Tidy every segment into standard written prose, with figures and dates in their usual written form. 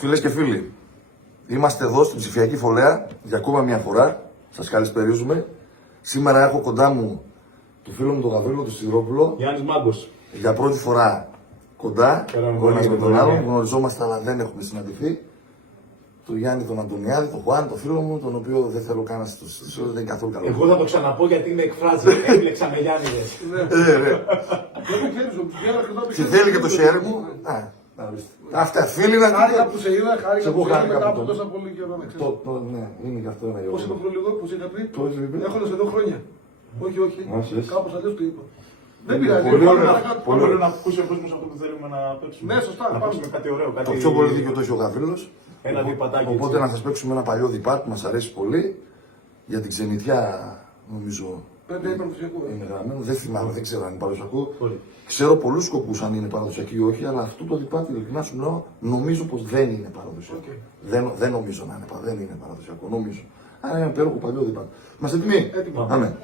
Φίλες και φίλοι, είμαστε εδώ στην ψηφιακή φωλέα για ακόμα μια φορά. Σας καλησπερίζουμε. Σήμερα έχω κοντά μου το φίλο μου τον Γαβρίλο του Σιδηρόπουλο. Γιάννης Μάγκος. Για πρώτη φορά κοντά, ο ένας με τον άλλον. Γνωριζόμαστε αλλά δεν έχουμε συναντηθεί. Τον Γιάννη τον Αντωνιάδη, τον Χουάν, τον φίλο μου, τον οποίο δεν θέλω καν να συζητήσω, δεν είναι καθόλου καλό. Εγώ θα το ξαναπώ γιατί με εκφράζει. Έμπλεξα με Γιάννηδες. Τι θέλει και το χέρι μου. Αυτά φίλοι να Χάρηκα που σε είδα, χάρηκα που σε είδα μετά από το. τόσα πολύ καιρό να ξέρεις. Ναι, είναι και αυτό ένα Πώς γεγονός. είπα πριν λίγο, πώς είχα πει, Πώς είπε? έχω να σε δω χρόνια. Όχι, όχι, Μάλιστα. κάπως αλλιώς το είπα. Δεν πειράζει, Πολύ πάμε ωραία. παρακάτω. Πολύ ωραίο να ακούσει ο κόσμος αυτό που θέλουμε να παίξουμε. Ναι, σωστά, Να πάμε. παίξουμε κάτι ωραίο. Το Κάτι... πιο πολύ δίκιο το έχει ο Γαβρίλος. Ένα διπατάκι. Οπότε έτσι. να σας παίξουμε ένα παλιό διπάτ που μας αρέσει πολύ. Για την ξενιτιά νομίζω Πρέπει να είναι παραδοσιακό. είναι γραμμένο. Δεν θυμάμαι, δεν ξέρω αν είναι παραδοσιακό. Πολύ. Ξέρω πολλούς σκοπούς αν είναι παραδοσιακή ή όχι, αλλά αυτό το διπάτι ειλικρινά σου λέω νομίζω πως δεν είναι παραδοσιακό. Δεν νομίζω να είναι, δεν είναι παραδοσιακό, νομίζω. Άρα είναι ένα υπέροχο παλιό διπάτι. Είμαστε έτοιμοι? Έτοιμοι. Πάμε.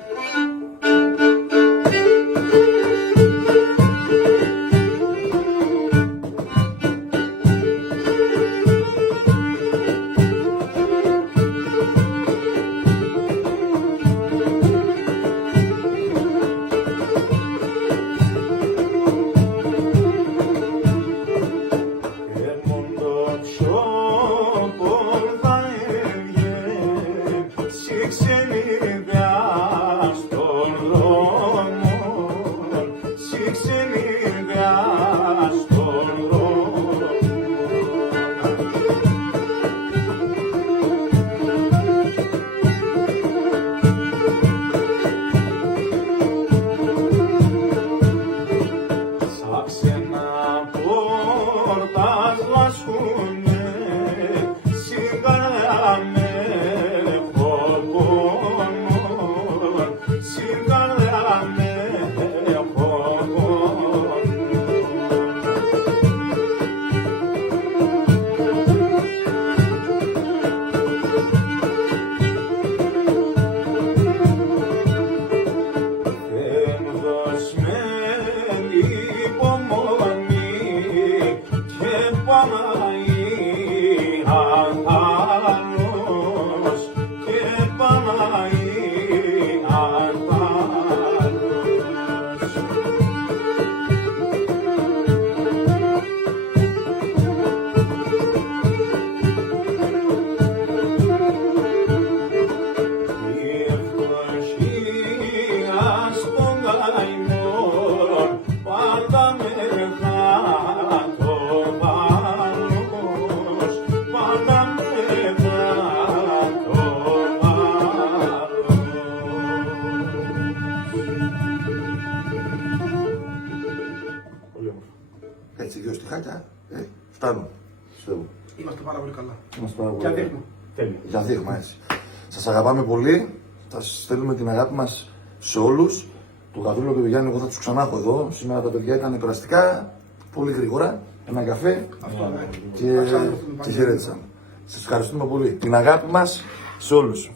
Έτσι, δύο στιχάκια, φτάνουν, πιστεύω. Είμαστε πάρα πολύ καλά. Είμαστε πάρα πολύ Για καλά. δείγμα. Τέλεια. Για δείγμα, έτσι. Σας αγαπάμε πολύ, θα σας στέλνουμε την αγάπη μας σε όλους. Τον Γαβρίλο και τον Γιάννη, εγώ θα τους ξανά έχω εδώ. Σήμερα τα παιδιά ήταν περαστικά, πολύ γρήγορα, ένα καφέ Αυτό, ναι. και χαιρέτησαν. Σας ευχαριστούμε πολύ. Την αγάπη μας σε όλους.